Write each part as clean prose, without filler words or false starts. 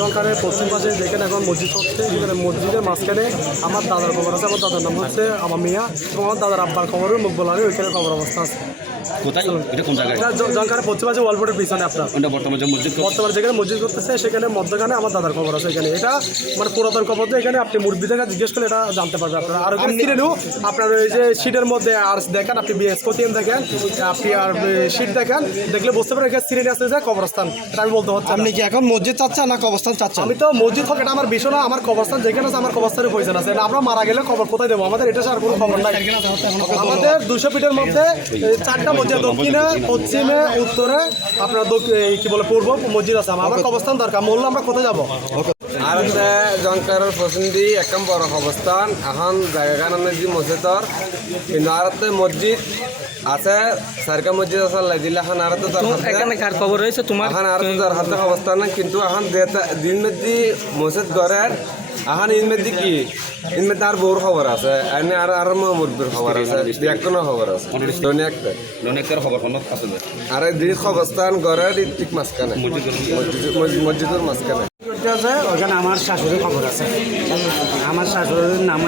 জঙ্কারের পশ্চিম পাশে যেখানে এখন মসজিদ হচ্ছে সেখানে মসজিদের মাঝখানে আমার দাদার খবর আছে। আমার দাদার নাম হচ্ছে আমার মিয়া এবং আমার দাদার আব্বার খবরের মুখ বলারে ওইখানে খবর অবস্থা আছে। কোথায় এটা কোন জায়গায়? জঙ্কারের পশ্চিম পাশে ওয়ালবোর্ডের পিছনে আপনার বর্তমানে যে মসজিদ বর্তমানে যেখানে মসজিদ করতেছে সেখানে মধ্যখানে আমার দাদার খবর আছে। এখানে এটা মানে পুরাতন খবর তো এখানে আপনি মুরব্বী থেকে জিজ্ঞেস করলে এটা জানতে পারবেন আপনারা। আর ওখানে কিনেও আপনার ওই যে সিটের মধ্যে আর দেখেন আপনি বিএসকোটিএম দেখেন আপনি আর সিট দেখেন দেখলে বুঝতে পারেন এখানে সিরিয়াস আছে যে কবরস্থান। এটা আমি বলতে হচ্ছে। আপনি কি এখন মসজিদ চাচ্ছেন না কবরস্থান চাচ্ছেন? আমি তো মসজিদ হোক এটা আমার বিষয় না, আমার কবরস্থান যেখানে আছে আমার কবরস্থানের পয়সা আছে। আমরা মারা গেলে খবর কোথায় দেবো? আমাদের এটা আর কোনো খবর নাই। আমাদের 200 ফিটের মধ্যে 4টা মসজিদ, দক্ষিণে পশ্চিমে উত্তরে আপনার কি বলে পূর্ব মসজিদ আছে। আমার কবরস্থান দরকার, মূল্য আমরা কোথায় যাবো? আর হচ্ছে জঙ্কারের পছন্দি একদম বড় অবস্থান এখন জায়গা যে মসজিদর কিন্তু আর মসজিদ আছে সারকা মসজিদ আছে লাইদিল্লা খান আর এখানে কার খবর রয়েছে তোমার? এখন আর তোর হাতে অবস্থান না কিন্তু এখন দিন মধ্যে মসজিদ গড়ের এখন ইন মধ্যে কি ইন মধ্যে আর বউর খবর আছে এনে আর মুরব্বীর খবর আছে এখনো খবর আছে অনেকের খবর আছে। আর দিন অবস্থান গড়ের ঠিক মাঝখানে মসজিদের মাঝখানে আছে ওখানে আমার শাশুড়ির খবর আছে। আমার শাশুড়ির নাম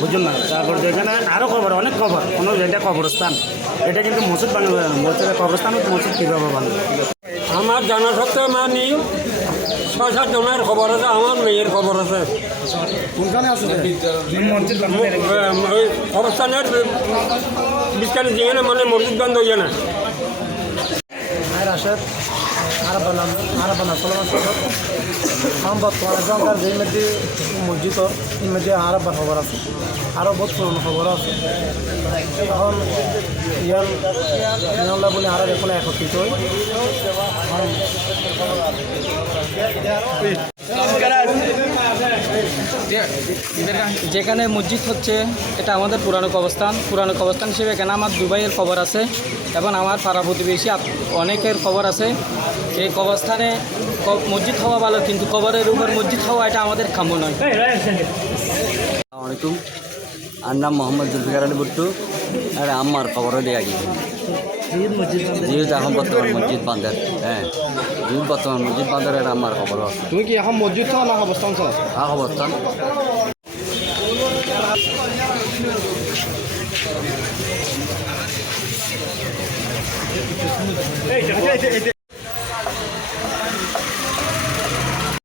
বুঝুন না। তারপর যেখানে আরও খবর অনেক খবর কোনো এটা কবরস্থান, এটা কিন্তু মসজিদ বানাবে মসজিদের কবরস্থান মসজিদ কীভাবে বানাবে? আমার জানা সত্ত্বেও মানি 6-7 জনের খবর আছে, আমার মেয়ের খবর আছে। কোনখানে আছে ওই অবস্থানের বিজ্ঞানী যেখানে মানে মসজিদ বন্ধ হয়ে না। রাশেদ আরাবানা বর্তমানে জঙ্কার যে মধ্যে মসজিদ এর মধ্যে আরাবার খবর আছে, আরও বহুত পুরনো খবর আছে। এখন ইয়াল্লা বলে আরব এখন একত্রিত হই। যেখানে মসজিদ হচ্ছে এটা আমাদের পুরানো কবরস্থান হিসেবে এখানে আমার দুবাইয়ের খবর আছে এবং আমার পাড়া প্রতিবেশী অনেকের খবর আছে। এই কবরস্থানে মসজিদ হওয়া ভালো কিন্তু কবরের উপর মসজিদ হওয়া এটা আমাদের কাম্য নয়। আসসালামু আলাইকুম। আর নাম মোহাম্মদ জুলফিকার আলী ভুট্টু। আর আমার খবরও দেওয়া গিয়ে যেহেতু এখন বর্তমান মসজিদ বান্ধার যেহেতু বর্তমান মসজিদ বান্ধারের আমার খবর আছে। তুমি কি এখন মসজিদ চাও না অবস্থান চাও? অবস্থান